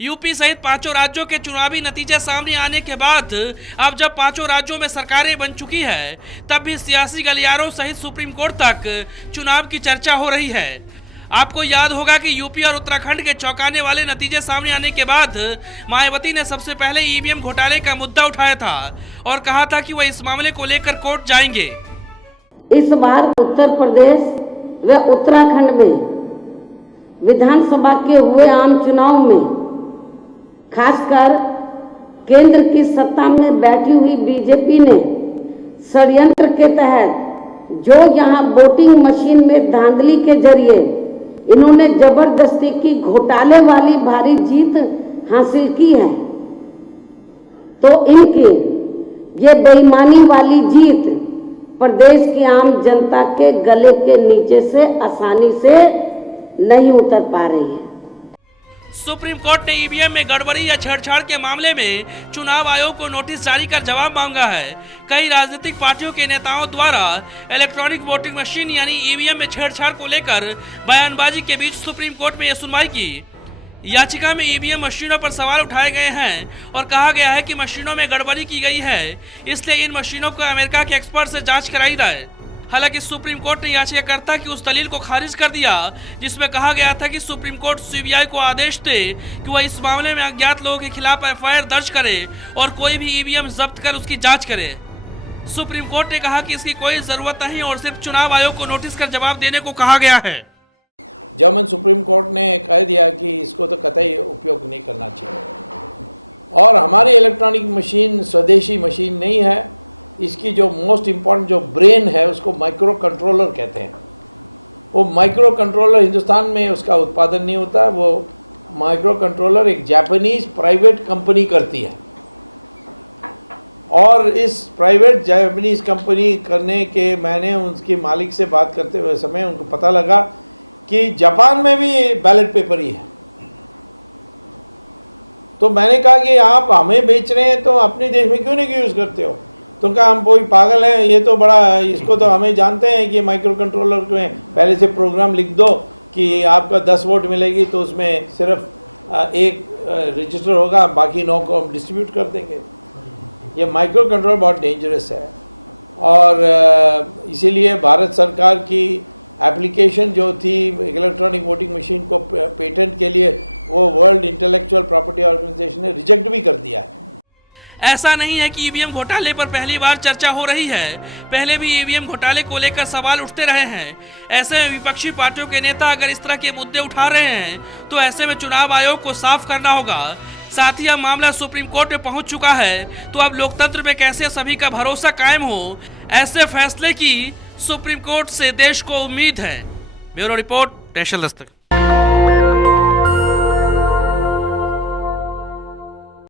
UP सहित 5 राज्यों के चुनावी नतीजे सामने आने के बाद अब जब 5 राज्यों में सरकारें बन चुकी है, तब भी सियासी गलियारों सहित सुप्रीम कोर्ट तक चुनाव की चर्चा हो रही है। आपको याद होगा कि यूपी और उत्तराखंड के चौंकाने वाले नतीजे सामने आने के बाद मायावती ने सबसे पहले ईवीएम घोटाले का मुद्दा उठाया था और कहा था कि वह इस मामले को लेकर कोर्ट जाएंगे। इस बार उत्तर प्रदेश व उत्तराखंड में विधानसभा के हुए आम चुनाव में खासकर केंद्र की सत्ता में बैठी हुई बीजेपी ने षड्यंत्र के तहत जो यहां वोटिंग मशीन में धांधली के जरिए इन्होंने जबरदस्ती की घोटाले वाली भारी जीत हासिल की है, तो इनकी ये बेईमानी वाली जीत प्रदेश की आम जनता के गले के नीचे से आसानी से नहीं उतर पा रही है। सुप्रीम कोर्ट ने ईवीएम में गड़बड़ी या छेड़छाड़ के मामले में चुनाव आयोग को नोटिस जारी कर जवाब मांगा है। कई राजनीतिक पार्टियों के नेताओं द्वारा इलेक्ट्रॉनिक वोटिंग मशीन यानी ईवीएम में छेड़छाड़ को लेकर बयानबाजी के बीच सुप्रीम कोर्ट में यह सुनवाई की। याचिका में ईवीएम मशीनों पर सवाल उठाए गए हैं और कहा गया है कि मशीनों में गड़बड़ी की गई है, इसलिए इन मशीनों को अमेरिका के एक्सपर्ट से जांच कराई जाए। हालांकि सुप्रीम कोर्ट ने याचिकाकर्ता की उस दलील को खारिज कर दिया जिसमें कहा गया था कि सुप्रीम कोर्ट सीबीआई को आदेश दे कि वह इस मामले में अज्ञात लोगों के खिलाफ एफआईआर दर्ज करे और कोई भी ईवीएम जब्त कर उसकी जांच करे। सुप्रीम कोर्ट ने कहा कि इसकी कोई जरूरत नहीं और सिर्फ चुनाव आयोग को नोटिस कर जवाब देने को कहा गया है। जर्मन सुप्रीम कोर्ट ने कह दिया कि इसको तो कतई उपयोग नहीं करना चाहिए और हमारी इलेक्ट्रॉनिक मशीन स्वदेशी मशीन नहीं है। इसकी जो मोस्ट इम्पॉर्टेंट जो ब्रेन है उसको माइक्रो कंट्रोलर कहते हैं। वो माइक्रो कंट्रोलर हिंदुस्तान में उसका उत्पादन नहीं होता, वो माइक्रो कंट्रोलर एक जापानीज प्राइवेट कंपनी करती है और इस प्राइवेट जापानीज कंपनी करने के मैंने उनकी मालिक से बात करते हुए समय उनको पता लगा कि जापान में भी बैलेट पेपर ही है। तो मैंने कहा कि आप हमें बेच रहे हैं तो अपने देश में क्यों नहीं यूज़ करते हो? तो कहा हम कोई पागल हैं, ये तो बड़ा इसको तो हमें जानते हैं कि माइक्रो कंट्रोलर में पहले से प्रोग्राम लिख दो कि आपका 10 वोट मिलेगी तो उसमें सिर्फ एक रजिस्टर होगा, बाकी 9 को हम डिस्ट्रीब्यूट कर देंगे। ये माइक्रो कंट्रोलर बहुत डेंजरस है और इसीलिए भारत सरकार की एप्लीकेशन जो थी इलेक्ट्रॉनिक वोटिंग मशीन को पेटेंट के लिए वो वर्ल्ड इंटेलेक्चुअल प्रॉपर्टी ऑर्गेनाइजेशन ने रिजेक्ट भी कर दिया है। ऐसा नहीं है कि ईवीएम घोटाले पर पहली बार चर्चा हो रही है, पहले भी ईवीएम घोटाले को लेकर सवाल उठते रहे हैं। ऐसे में विपक्षी पार्टियों के नेता अगर इस तरह के मुद्दे उठा रहे हैं तो ऐसे में चुनाव आयोग को साफ करना होगा। साथ ही अब मामला सुप्रीम कोर्ट में पहुंच चुका है, तो अब लोकतंत्र में कैसे सभी का भरोसा कायम हो, ऐसे फैसले की सुप्रीम कोर्ट से देश को उम्मीद है। Bureau report, national Dastak.